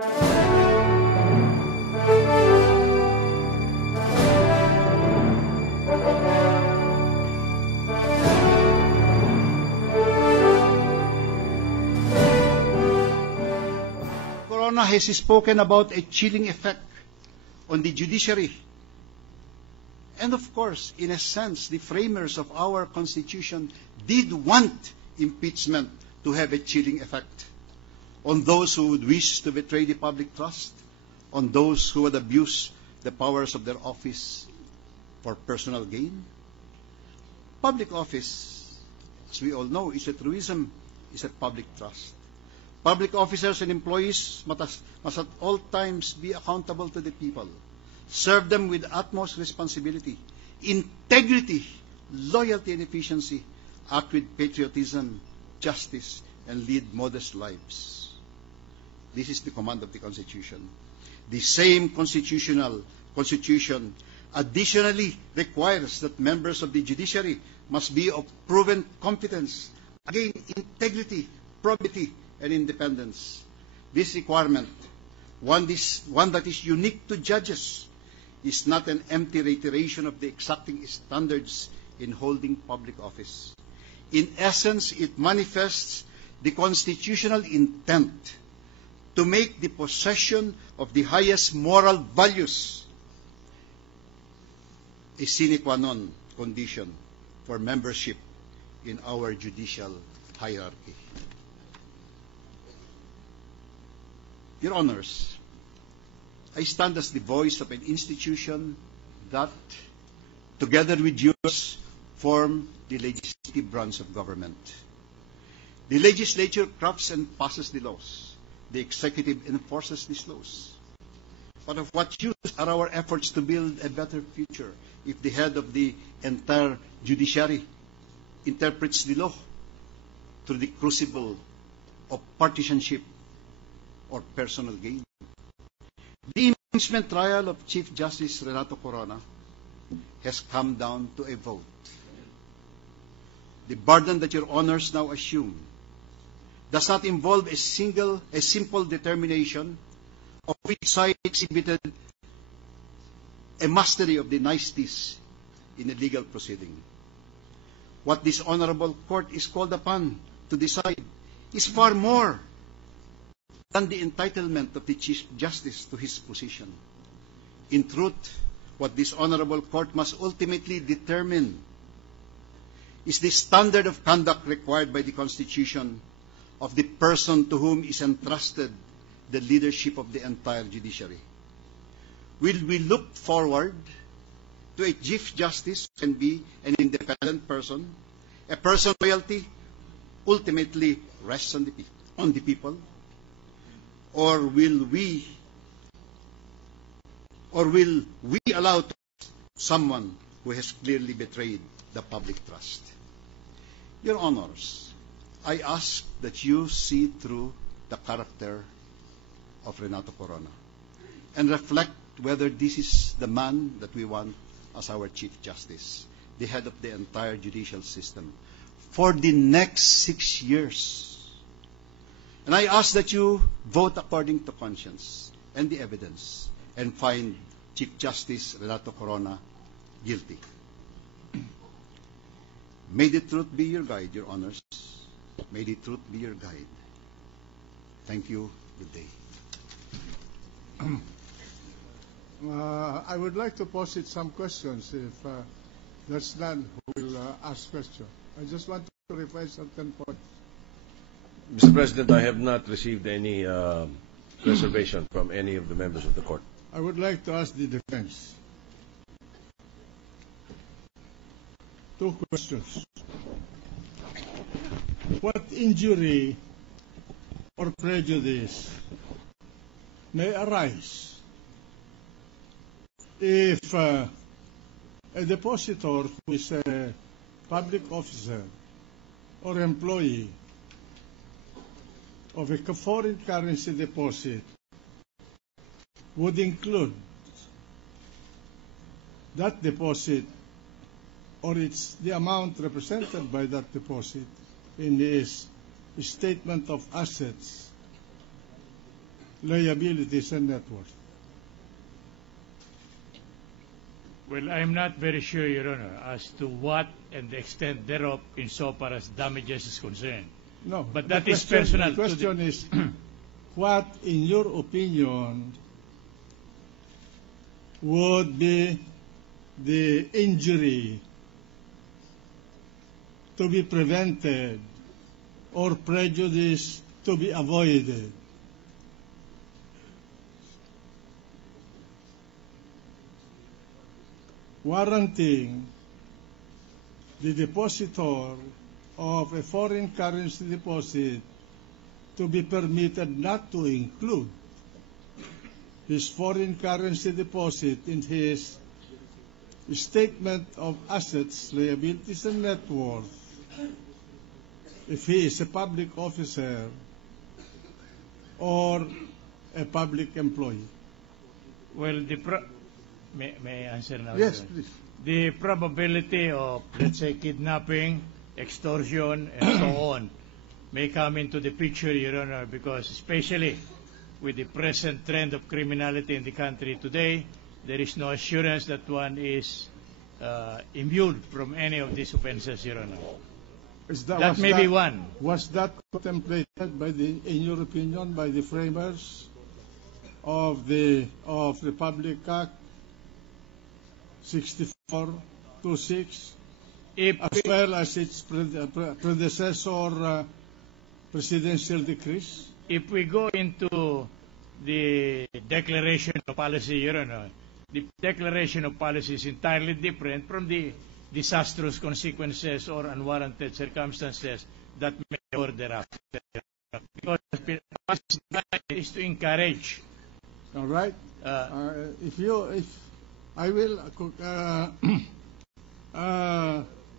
Corona has spoken about a chilling effect on the judiciary. And of course, in a sense, the framers of our Constitution did want impeachment to have a chilling effect on those who would wish to betray the public trust, on those who would abuse the powers of their office for personal gain. Public office, as we all know, is a truism, is a public trust. Public officers and employees must at all times be accountable to the people, serve them with utmost responsibility, integrity, loyalty, and efficiency, act with patriotism, justice, and lead modest lives. This is the command of the Constitution. The same Constitution additionally requires that members of the judiciary must be of proven competence, again, integrity, probity, and independence. This requirement, one that is unique to judges, is not an empty reiteration of the exacting standards in holding public office. In essence, it manifests the constitutional intent to make the possession of the highest moral values a sine qua non condition for membership in our judicial hierarchy. Your Honors, I stand as the voice of an institution that, together with yours, form the legislative branch of government. The legislature crafts and passes the laws. The executive enforces these laws. But of what use are our efforts to build a better future if the head of the entire judiciary interprets the law through the crucible of partisanship or personal gain? The impeachment trial of Chief Justice Renato Corona has come down to a vote. The burden that your honors now assume does not involve a simple determination of which side exhibited a mastery of the niceties in a legal proceeding. What this honorable court is called upon to decide is far more than the entitlement of the Chief Justice to his position. In truth, what this honorable court must ultimately determine is the standard of conduct required by the Constitution of the person to whom is entrusted the leadership of the entire judiciary. Will we look forward to a Chief Justice who can be an independent person, a person loyalty ultimately rests on the people? Or will we allow someone who has clearly betrayed the public trust? Your Honors, I ask that you see through the character of Renato Corona and reflect whether this is the man that we want as our Chief Justice, the head of the entire judicial system, for the next 6 years. And I ask that you vote according to conscience and the evidence and find Chief Justice Renato Corona guilty. May the truth be your guide, Your Honors. May the truth be your guide. Thank you. Good day. I would like to posit some questions if there's none who will ask questions. I just want to reply certain points. Mr. President, I have not received any reservation from any of the members of the court. I would like to ask the defense 2 questions. What injury or prejudice may arise if a depositor who is a public officer or employee of a foreign currency deposit would include that deposit or the amount represented by that deposit in his statement of assets liabilities, and net worth? Well, I'm not very sure, Your Honor, as to what and the extent thereof insofar as damages is concerned. No. But that is personal. The question is, what, in your opinion, would be the injury to be prevented or prejudice to be avoided? Warranting the depositor of a foreign currency deposit to be permitted not to include his foreign currency deposit in his statement of assets, liabilities, and net worth if he is a public officer or a public employee. Well, may I answer now? Yes, Your Honor? please. The probability of, let's say, kidnapping, extortion, and so on may come into the picture, Your Honor, because especially with the present trend of criminality in the country today, there is no assurance that one is immune from any of these offenses, Your Honor. That may be one. Was that contemplated by in your opinion, by the framers of the Republic Act 6426, as well as its predecessor presidential decrees? If we go into the declaration of policy, Your Honor, the declaration of policy is entirely different from the disastrous consequences or unwarranted circumstances that may occur thereafter. Because policy is to encourage. All right. If I will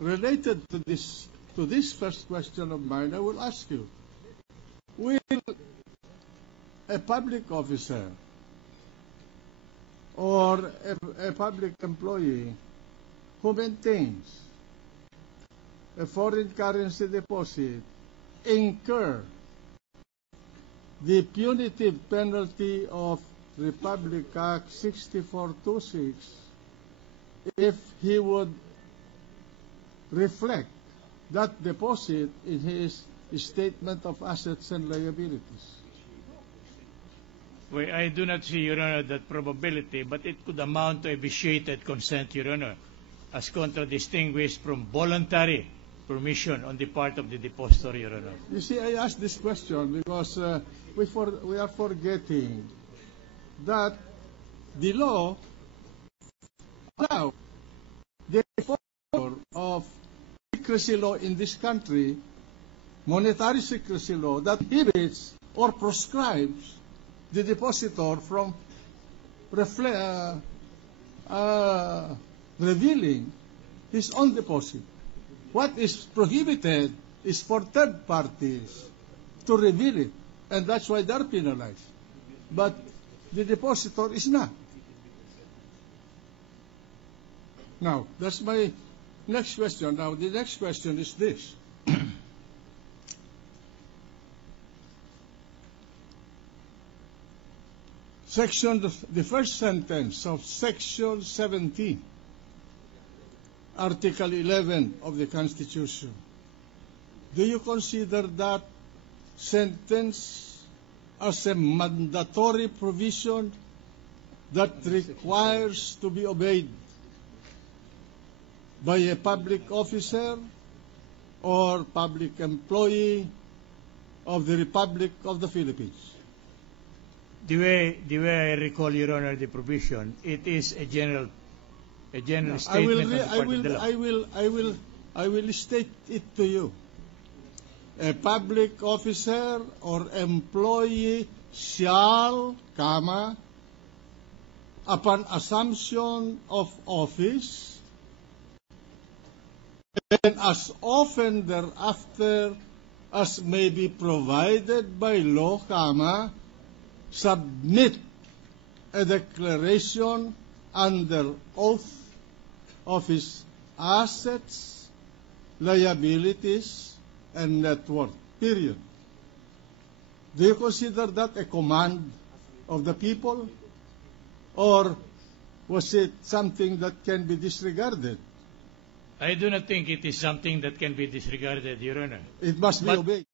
related to this first question of mine, I will ask you: will a public officer or a public employee who maintains a foreign currency deposit incur the punitive penalty of Republic Act 6426 if he would reflect that deposit in his statement of assets and liabilities? Well, I do not see, Your Honor, that probability, but it could amount to a vitiated consent, Your Honor, as contradistinguished from voluntary permission on the part of the depositor, Your Honor. You see, I ask this question because we are forgetting that the law allows the enforcer of secrecy law in this country, monetary secrecy law, that prohibits or proscribes the depositor from revealing his own deposit. What is prohibited is for third parties to reveal it, and that's why they're penalized. But the depositor is not. Now, that's my next question. Now, the next question is this. The first sentence of Section 17, Article 11 of the Constitution. Do you consider that sentence as a mandatory provision that requires to be obeyed by a public officer or public employee of the Republic of the Philippines? The way I recall, Your Honor, the provision, it is a general statement on the part of the law. I will state it to you. A public officer or employee shall, upon assumption of office, and as often thereafter as may be provided by law, submit a declaration under oath of his assets, liabilities, and net worth. Period. Do you consider that a command of the people, or was it something that can be disregarded? I do not think it is something that can be disregarded, Your Honor. It must be But- obeyed.